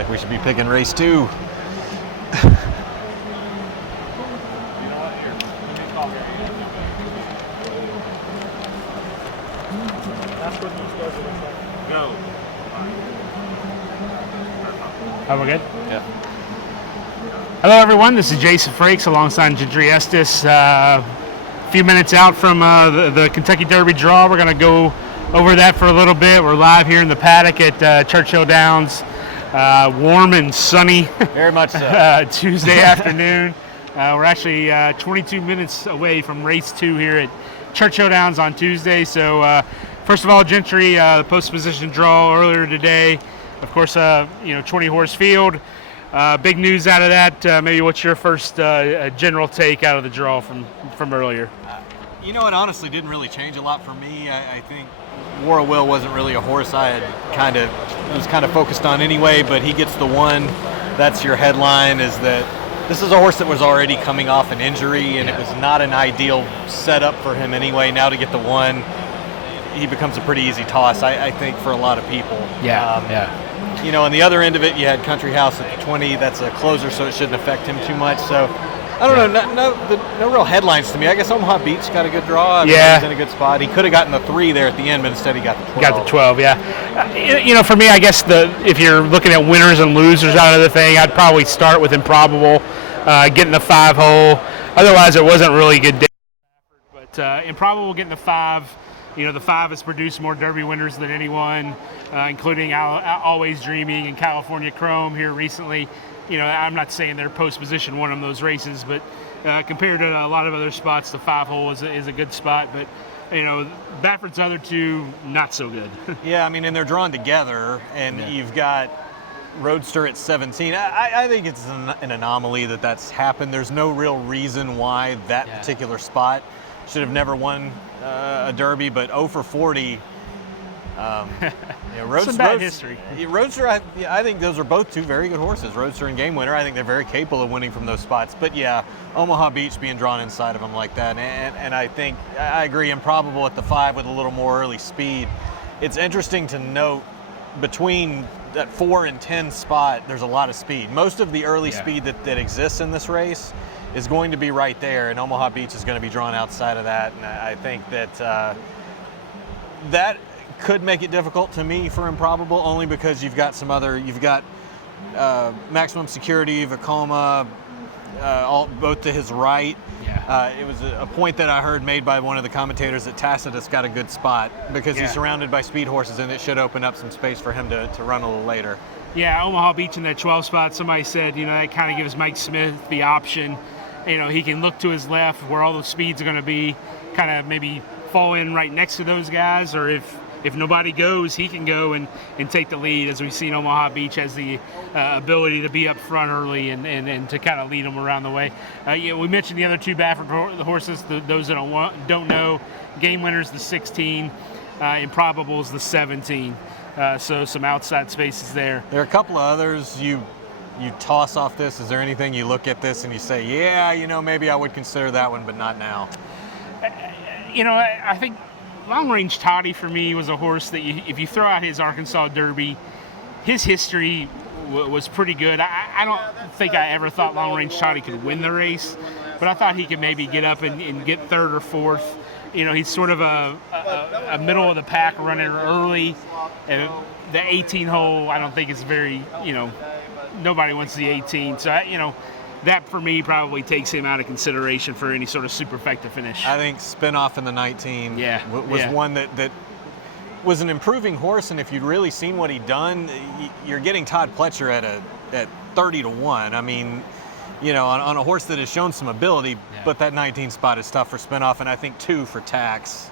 like we should be picking race 2. Go. Oh, we're good? Yeah. Hello, everyone. This is Jason Frakes alongside Gentry Estes. A few minutes out from the Kentucky Derby draw. We're going to go over that for a little bit. We're live here in the paddock at Churchill Downs. Warm and sunny. Very much so. Tuesday afternoon. We're actually 22 minutes away from race 2 here at Churchill Downs on Tuesday. So, first of all, Gentry, the post position draw earlier today. Of course, 20-horse field. Big news out of that. Maybe what's your first general take out of the draw from earlier? It honestly didn't really change a lot for me. I think War of Will wasn't really a horse I had was kind of focused on anyway, but he gets the 1. That's your headline, is that this is a horse that was already coming off an injury, and it was not an ideal setup for him anyway. Now to get the 1, he becomes a pretty easy toss, I think, for a lot of people. On the other end of it, you had Country House at the 20. That's a closer, so it shouldn't affect him too much. So, I don't know. No real headlines to me. I guess Omaha Beach got a good draw. He's in a good spot. He could have gotten the 3 there at the end, but instead he got the 12. Got the 12, yeah. For me, I guess if you're looking at winners and losers out of the thing, I'd probably start with Improbable, getting the 5-hole. Otherwise, it wasn't really a good day. But Improbable getting the 5. The 5 has produced more Derby winners than anyone, including Always Dreaming and California Chrome here recently. I'm not saying their post position won them those races, but compared to a lot of other spots, the 5-hole is a good spot. But, Bafford's other 2, not so good. Yeah, and they're drawn together, and you've got Roadster at 17. I think it's an anomaly that's happened. There's no real reason why that particular spot should have never won a Derby, but 0 for 40. Some bad history. Roadster, I think those are both 2 very good horses. Roadster and Game Winner, I think they're very capable of winning from those spots. But Omaha Beach being drawn inside of them like that, and I think I agree. Improbable at the 5 with a little more early speed. It's interesting to note between that 4 and 10 spot, there's a lot of speed. Most of the early speed that exists in this race is going to be right there, and Omaha Beach is going to be drawn outside of that. And I think that that could make it difficult to me for Improbable, only because you've got Maximum Security, Vekoma, both to his right. It was a point that I heard made by one of the commentators that Tacitus got a good spot because he's surrounded by speed horses, and it should open up some space for him to run a little later. Yeah, Omaha Beach in that 12 spot, somebody said, that kind of gives Mike Smith the option. He can look to his left where all the speeds are going to be, kind of maybe fall in right next to those guys, or if nobody goes, he can go and take the lead. As we've seen, Omaha Beach has the ability to be up front early and to kind of lead them around the way. We mentioned the other 2 Bafford horses, those that don't know. Game Winner's the 16, Improbable's the 17. So some outside spaces there. There are a couple of others you toss off this. Is there anything you look at this and you say, maybe I would consider that one, but not now? I think Long Range Toddy for me was a horse that if you throw out his Arkansas Derby, his history was pretty good. I don't think I ever thought Long Range Toddy could win the race, but I thought he could maybe get up and get 3rd or 4th. He's sort of a middle of the pack runner early. And the 18 hole, I don't think is very, nobody wants the 18. So, that for me probably takes him out of consideration for any sort of superfecta finish. I think Spinoff in the 19 was one that was an improving horse, and if you'd really seen what he'd done, you're getting Todd Pletcher at 30 to 1. On a horse that has shown some ability, but that 19 spot is tough for Spinoff, and I think 2 for Tax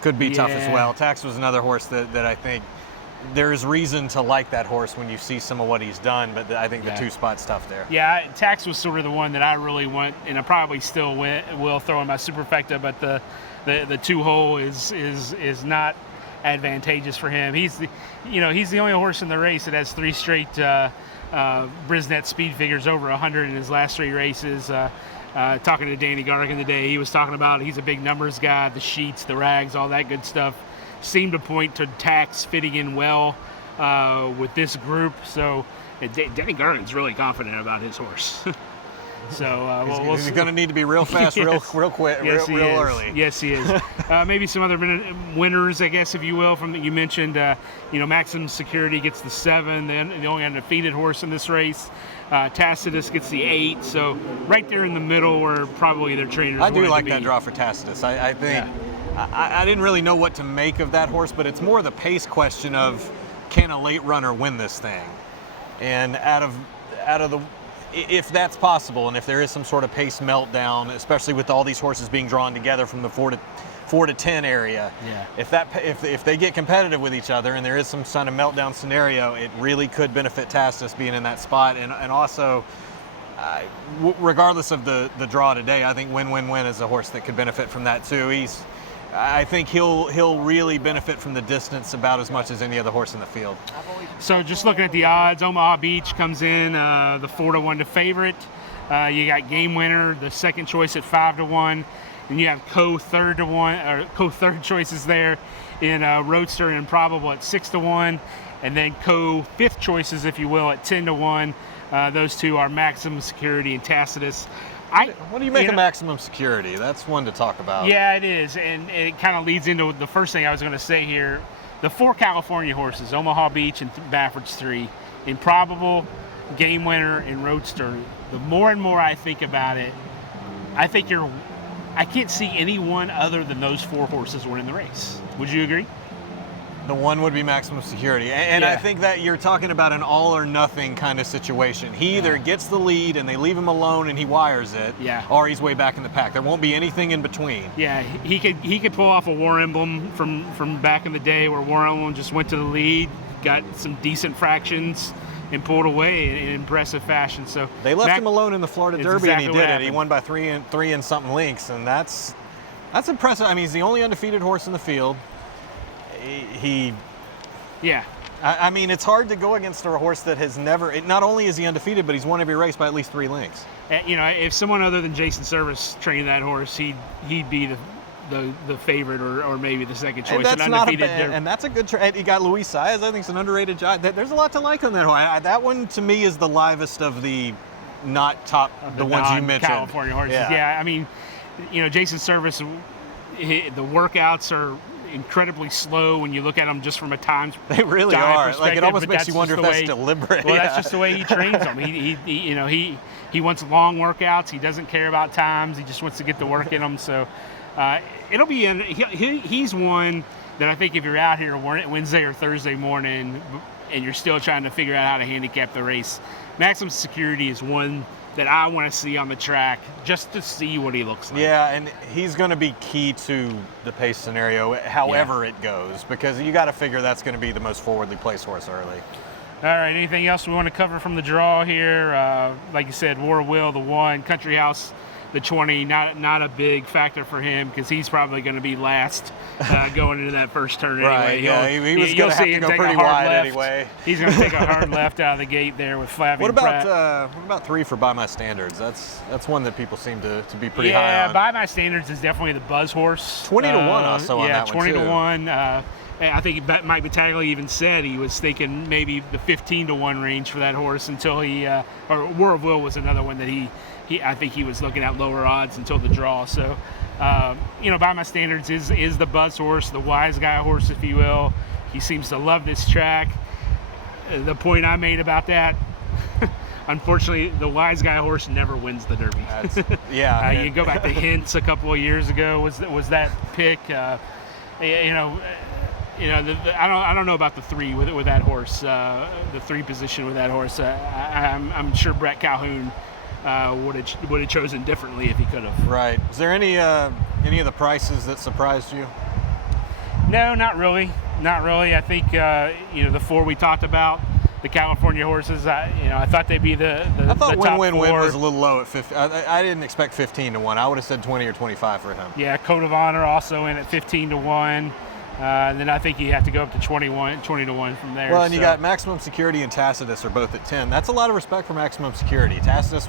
could be tough as well. Tax was another horse that I think there's reason to like that horse when you see some of what he's done, but I think the 2 spot's tough there. Yeah, Tax was sort of the one that I really want, and I probably still will throw in my superfecta, but the 2-hole is not advantageous for him. He's the only horse in the race that has 3 straight Brisnet speed figures over 100 in his last 3 races. Talking to Danny Gargan today, he was talking about he's a big numbers guy, the sheets, the rags, all that good stuff seemed to point to Tax fitting in well with this group. So Danny Garnett's really confident about his horse. So he's going to need to be real fast, Yes. real quick, Yes, real he is. early. Yes, he is. Maybe some other winners, I guess, if you will, from that you mentioned. Maximum Security gets the 7, the only undefeated horse in this race. Tacitus gets the 8. So right there in the middle where probably their trainers. I do like to that be. draw for Tacitus. I think I didn't really know what to make of that horse, but it's more the pace question of can a late runner win this thing, and out of the. If that's possible, and if there is some sort of pace meltdown, especially with all these horses being drawn together from the 4 to 10 area, if they get competitive with each other and there is some kind of meltdown scenario, it really could benefit Tacitus being in that spot. And also, regardless of the draw today, I think Win is a horse that could benefit from that too. I think he'll really benefit from the distance about as much as any other horse in the field. So just looking at the odds, Omaha Beach comes in the 4-1 to favorite. You got Game Winner, the second choice at 5-1, and you have co-third choices there in Roadster and Improbable at 6-1, and then co-fifth choices, if you will, at 10-1. Those two are Maximum Security and Tacitus. What do you make of Maximum Security? That's one to talk about. Yeah, it is, and it kind of leads into the first thing I was going to say here. The 4 California horses, Omaha Beach and Baffert's 3, Improbable, Game Winner, and Roadster. The more and more I think about it, I can't see anyone other than those 4 horses winning the race. Would you agree? The one would be Maximum Security. And I think that you're talking about an all or nothing kind of situation. He either gets the lead and they leave him alone and he wires it, or he's way back in the pack. There won't be anything in between. Yeah, he could pull off a War Emblem from back in the day where War Emblem just went to the lead, got some decent fractions, and pulled away in impressive fashion. So they left him alone in the Florida Derby, exactly and he did it. He won by three and something lengths, and that's impressive. I mean, he's the only undefeated horse in the field. I mean, it's hard to go against a horse that has never. Not only is he undefeated, but he's won every race by at least 3 lengths. If someone other than Jason Service trained that horse, he'd be the favorite or maybe the second choice. And that's a good trade. You got Luis Saez. I think it's an underrated job. There's a lot to like on that horse. That one to me is the livest of the not top the ones you mentioned. California horses. Yeah, I mean, Jason Service. The workouts are incredibly slow when you look at them just from a time. They really are. Like it almost makes you wonder if that's deliberate. Well, that's just the way he trains them. He wants long workouts. He doesn't care about times. He just wants to get the work in them. So it'll be. He's one that I think if you're out here Wednesday or Thursday morning and you're still trying to figure out how to handicap the race, Maximum Security is one that I want to see on the track just to see what he looks like. Yeah, and he's going to be key to the pace scenario, however it goes, because you got to figure that's going to be the most forwardly placed horse early. All right, anything else we want to cover from the draw here? Like you said, War Will, the 1, Country House, the 20, not a big factor for him because he's probably going to be last going into that first turn anyway. Right, yeah, he was going to have to go pretty wide anyway. He's going to take a hard left out of the gate there with Flavian Pratt. What about 3 for By My Standards? That's one that people seem to be pretty high on. Yeah, By My Standards is definitely the buzz horse. 20 to 1 also on that one, 20 to 1. I think Mike Battaglia even said he was thinking maybe the 15 to 1 range for that horse until or War of Will was another one that I think he was looking at lower odds until the draw. So, By My Standards is the buzz horse, the wise guy horse, if you will. He seems to love this track. The point I made about that, unfortunately, the wise guy horse never wins the Derby. You go back to Hintz a couple of years ago. Was that pick? I don't know about the 3 with that horse. The 3 position with that horse. I'm sure Brett Calhoun would have chosen differently if he could have. Right. Is there any of the prices that surprised you? No, not really. I think the 4 we talked about, the California horses. I thought they'd be the I thought the top Win 4. was a little low at 50. I didn't expect 15 to 1. I would have said 20 or 25 for him. Yeah, Code of Honor also in at 15 to 1. And then I think you have to go up to 20 to 1 from there. Well, and you got Maximum Security and Tacitus are both at 10. That's a lot of respect for Maximum Security. Tacitus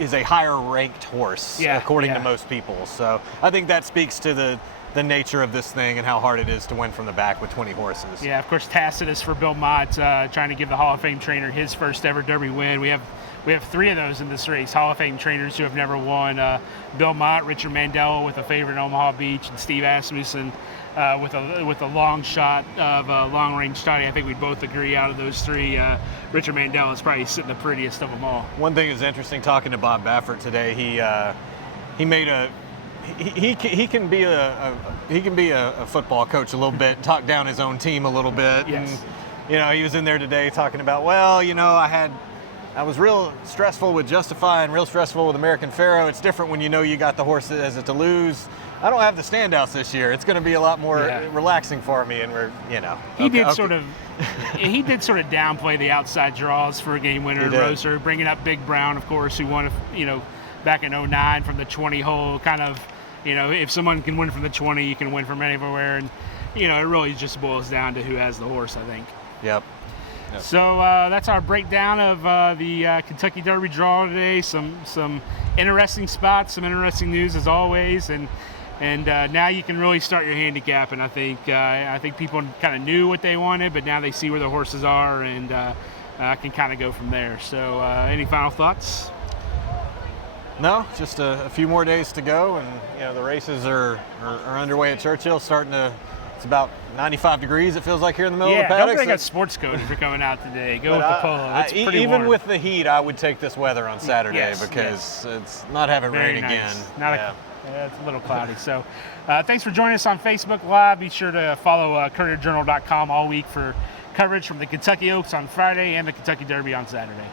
is a higher ranked horse, according to most people. So I think that speaks to the the nature of this thing and how hard it is to win from the back with 20 horses. Yeah, of course, Tacitus for Bill Mott, trying to give the Hall of Fame trainer his first ever Derby win. We have 3 of those in this race, Hall of Fame trainers who have never won. Bill Mott, Richard Mandel with a favorite in Omaha Beach, and Steve Asmussen with a long shot of a long-range study. I think we'd both agree out of those 3, Richard Mandel is probably sitting the prettiest of them all. One thing is interesting, talking to Bob Baffert today, he made a he can be a football coach a little bit, and talk down his own team a little bit. Yes. And he was in there today talking about, well, I was real stressful with Justify and real stressful with American Pharaoh. It's different when you got the horses as a to lose. I don't have the standouts this year. It's going to be a lot more relaxing for me, and He did sort of downplay the outside draws for a game winner in Roser, bringing up Big Brown, of course, who won, back in 09 from the 20 hole. Kind of, if someone can win from the 20, you can win from anywhere, and it really just boils down to who has the horse, I think. Yep. So that's our breakdown of the Kentucky Derby draw today. Some interesting spots, some interesting news as always, and now you can really start your handicapping. I think people kind of knew what they wanted, but now they see where the horses are, and can kind of go from there. So any final thoughts? No, just a few more days to go, and the races are underway at Churchill. It's about 95 degrees, it feels like, here in the middle of the paddock. Don't bring a sports coat if you're coming out today. Go with the polo. It's pretty even warm. with the heat, I would take this weather on Saturday because it's not having Very rain nice. again. It's a little cloudy. So thanks for joining us on Facebook Live. Be sure to follow CourierJournal.com all week for coverage from the Kentucky Oaks on Friday and the Kentucky Derby on Saturday.